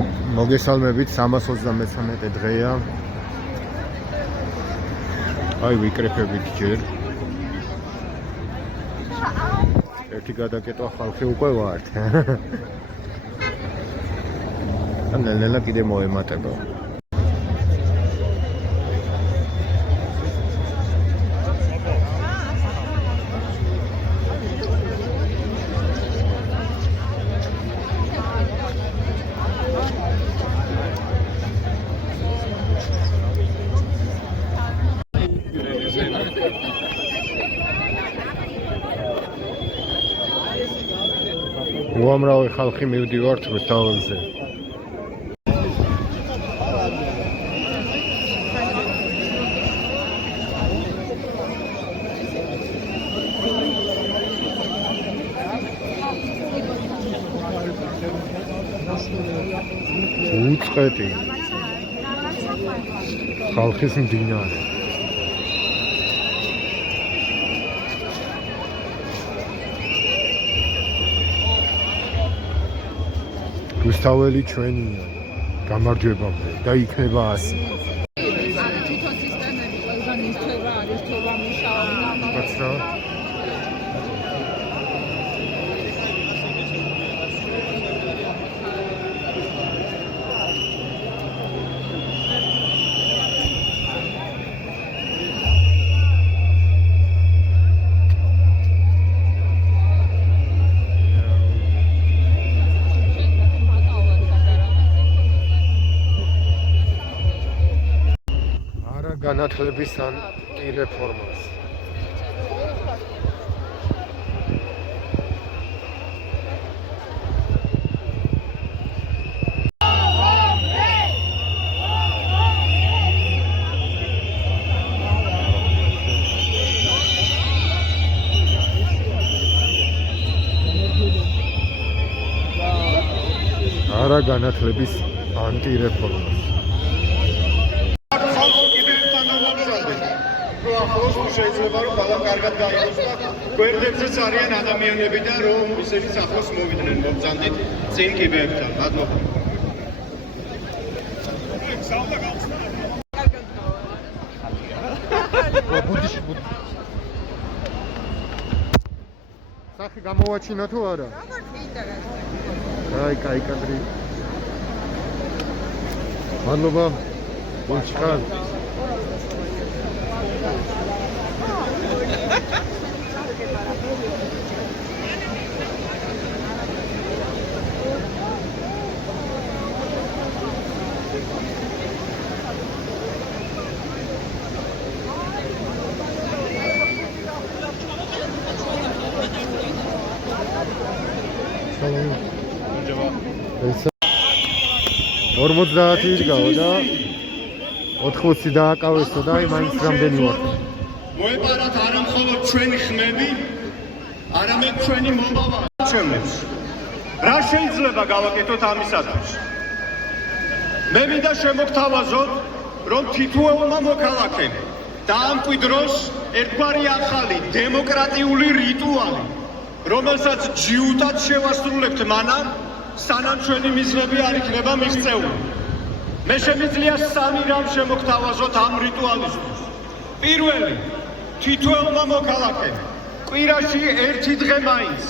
მოგესალმებით 333 დღეა. აი ვიკრიფებით ჯერ. ერთი გადაკეტვა ხალხი უკვე ვართ. და ნელ-ნელა კიდე მოემატება. უამრავი ხალხი მივდივართ რუსთაველზე. უწყეთი ხალხის მდინარე. რუსთაველი ჩვენია გამარჯვებამდე და იქნება ასე. თვითონ სისტემები ყველგან ირთვება, არირთვება, მუშაობა. განათლების ანტირეფორმას. არა განათლების ანტირეფორმას. შეიძლება რომ ბალამ კარგად გაიგოს და გვერდებზეც არიან ადამიანები და რომ ისინიც ახლოს მოვიდნენ მობრძანდით წინ კიბეებთან. მადლობა. სახი გამოვაჩინა თუ არა? აი, კაი კადრი. მადლობა. ბონჩკა. ორმოცდაათი იდგაო და 80 დააკავესო და აი მაინც რამდენი ვარ. მოეპარათ არა მხოლოდ ჩვენი ხმები, არამედ ჩვენი მომავალი ჩემებს. რა შეიძლება გავაკეთოთ ამის ადრეში? მე მინდა შემოგთავაზოთ, რომ თითოეულმა მოქალაქემ დაამკვიდროს ერთგვარი ახალი დემოკრატიული რიტუალი, რომელსაც ჯიუტად შევასრულებთ მანამ, სანამ ჩვენი მიზნები არ იქნება მიღწეული. მე შემიძლია სამი რამ შემოგთავაზოთ ამ რიტუალისთვის. პირველი, თითოეულმა მოქალაქემ კვირაში ერთი დღე მაინც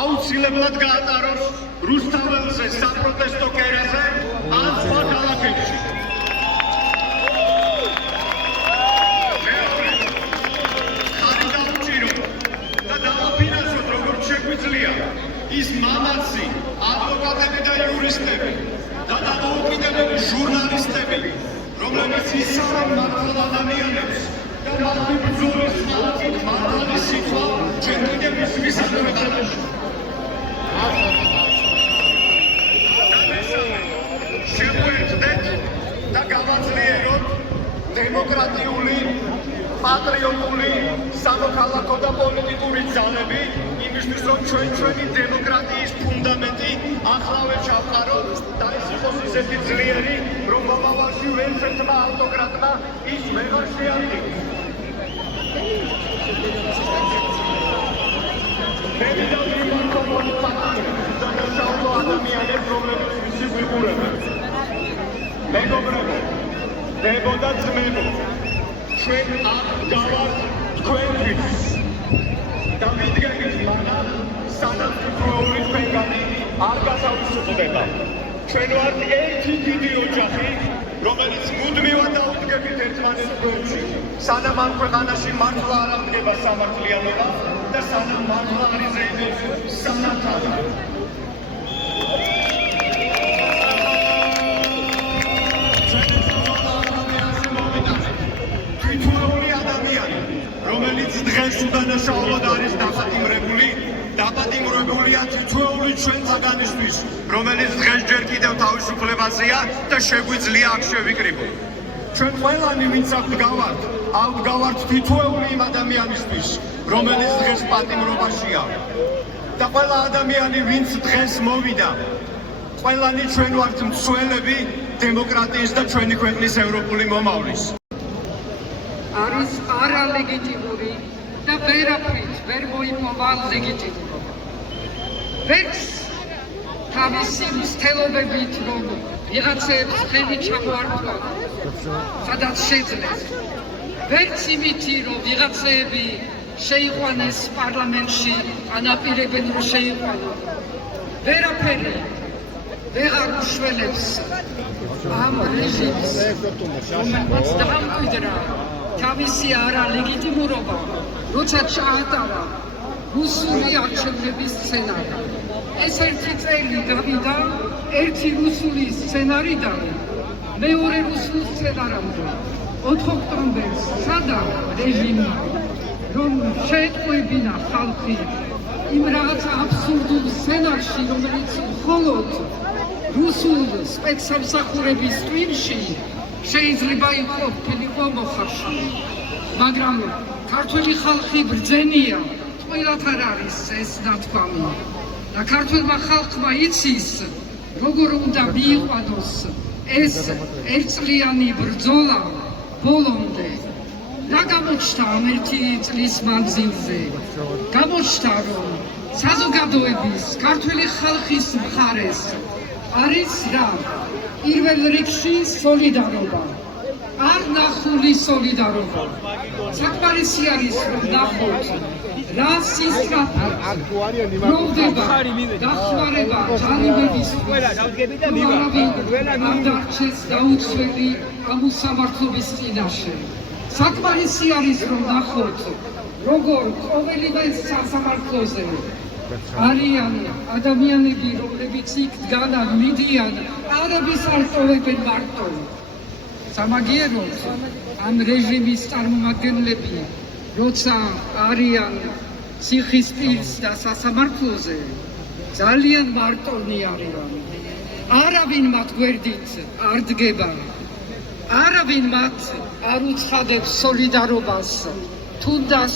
აუცილებლად გაატაროს რუსთაველზე საპროტესტო კერაზე ან სხვა ქალაქებში. მეორე, ხარი დაუჭირო და დავაფინანსოთ როგორც შეგვიძლია ის მამაცი ადვოკატები და იურისტები და დამოუკიდებელი ჟურნალისტები, რომლებიც ისწავლენ მართალ ადამიანებს და მათი ბრძოლის ხალხით მართალი სიტყვა ჩვენ კიდევ მისთვის აღარ შემოერთდეთ და გავაძლიეროთ დემოკრატიული, პატრიოტული, სამოქალაქო და პოლიტიკური ძალები იმისთვის, რომ ჩვენი დემოკრატიის ფუნდამენტი ახლავე ჩავყაროთ და ის იყოს ისეთი ძლიერი, რომ მომავალში ვერც ერთმა ავტოკრატმა ის ვეღარ შეადგინოს. მე მინდა ვიმართო ადამიანებს, რომლებიც ვისი გვიყურებენ. მეგობრებო, დებო და ძმებო, ჩვენ აქ გავართ თქვენთვის და ვიდგებით მანამ, სანამ თითოეული ჩვენგანი არ გასაუწყდება. ჩვენ ვართ ერთი დიდი ოჯახი, რომელიც მუდმივად დაუდგებით ერთმანეთს გვერდში, სანამ ამ ქვეყანაში მართლა არ აღდგება სამართლიანობა და სანამ მართლა არ იზრდება სამართალი. თითოეული ადამიანი, რომელიც დღეს უდანაშაულოდ არის დაპატიმრებულია თითოეული ჩვენთაგანისთვის, რომელიც დღეს ჯერ კიდევ თავისუფლებაზეა და შეგვიძლია აქ შევიკრიბოთ. ჩვენ ყველანი, ვინც აქ გავართ თითოეული იმ ადამიანისთვის, რომელიც დღეს პატიმრობაშია. და ყველა ადამიანი, ვინც დღეს მოვიდა, ყველანი ჩვენ ვართ მცველები დემოკრატიის და ჩვენი ქვეყნის ევროპული მომავლის. არის არალეგიტიმური და ვერაფრით ვერ მოიპოვა ლეგიტიმურობა. ვერც თავისი მცდელობებით, რომ ვიღაცებს ხელი ჩამოართვა, სადაც შეძლეს. ვერც იმითი, რომ ვიღაცები შეიყვანეს პარლამენტში, ანაპირებენ, რომ შეიყვანონ. ვერაფერი ვეღარ უშველებს ამ რეჟიმს, რომელმაც დაამკვიდრა თავისი არალეგიტიმურობა, როცა ჩაატარა რუსული არჩევნების სცენარი. ეს ერთი წელი გავიდა ერთი რუსული სცენარიდან მეორე რუსულ სცენარამდე. 4 ოქტომბერს სცადა რეჟიმი, რომ შეეტყუებინა ხალხი იმ რაღაც აბსურდულ სცენარში, რომელიც მხოლოდ რუსულ სპეცსამსახურების ტვინში შეიძლება იყო მოხარშული. მაგრამ ქართველი ხალხი ბრძენია, ყველათ არ არის ეს ნათქვამი. და ქართველმა ხალხმა იცის, როგორ უნდა მიიყვანოს ეს ერთწლიანი ბრძოლა ბოლომდე. რა გამოჩნდა ამ ერთი წლის მანძილზე? გამოჩნდა, რომ საზოგადოების, ქართველი ხალხის მხარეს არის რა? პირველ რიგში სოლიდარობა, არ ნახული სოლიდარობა. საკმარისი არის, რომ ნახოთ რა სისხლი გროვდება დახმარება ძალებებისთვის, არ დარჩეს დაუცველი ამ უსამართლობის წინაშე. საკმარისი არის, რომ ნახოთ, როგორ ყოველივე სასამართლოზე არიან ადამიანები, რომლებიც იქ დგანან, მიდიან, არაბის არ ტოვებენ მარტო. სამაგიეროდ ამ რეჟიმის წარმომადგენლები, როცა არიან ციხის პირს და სასამართლოზე, ძალიან მარტოვნი არიან. არავინ მათ გვერდით არ დგება, არავინ მათ არ უცხადებს სოლიდარობას, თუნდაც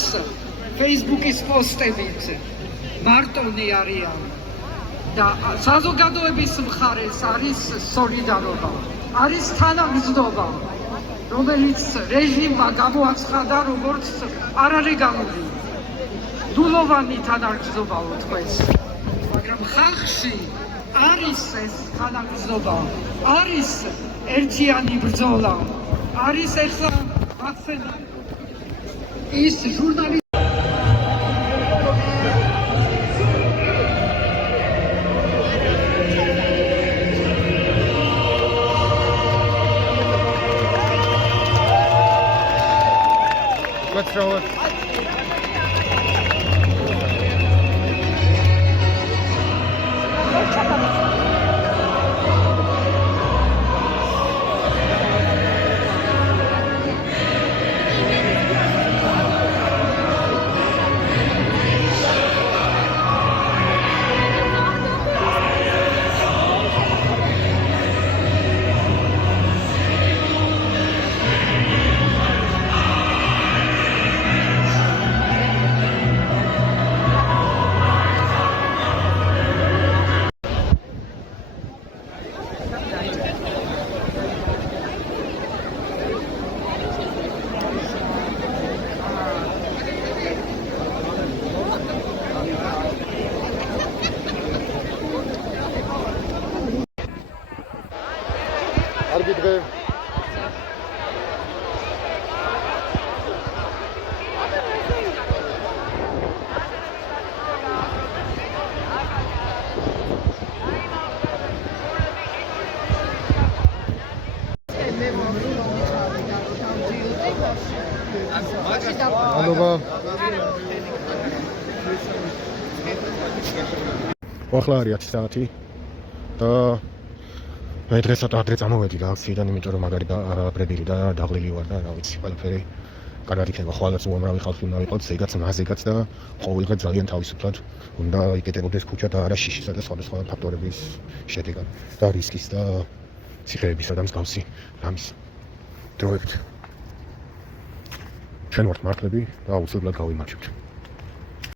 Facebook-ის პოსტებით. მარტოვნი არიან და საზოგადოების მხარეს არის სოლიდარობა, არის თანაგზნობა, რომელიც რეჟიმმა გამოაცხადა როგორც არალეგალური, ნულოვანი თანაგზნობა თქვენს. მაგრამ ხალხში არის ეს თანაგზნობა, არის ერთიანი ბრძოლა, არის ეხლა ახსენე ის ჟურნალისტი Let's throw it. დიდი დღე. მადლობა. ახლა არის 10 საათი და მე დღეს ადრე წამოვედი გაქციდან, იმიტომ რომ მაგარი ბრედილი და დაღლილი ვარ და რა ვიცი, ყველაფერი კარგად იქნება. ხვალაც უამრავი ხალხი უნდა იყოს, ზეგაც, მაზეგაც და ყოველდღე ძალიან თავისუფლად უნდა იკეტებოდეს ქუჩა და არა შიშისა და სხვადასხვა ფაქტორების შედეგად და რისკის და ციხეების და მსგავსი რამის დროებით. ჩვენ ვართ მართლები და აუცილებლად გავიმარჯვებთ.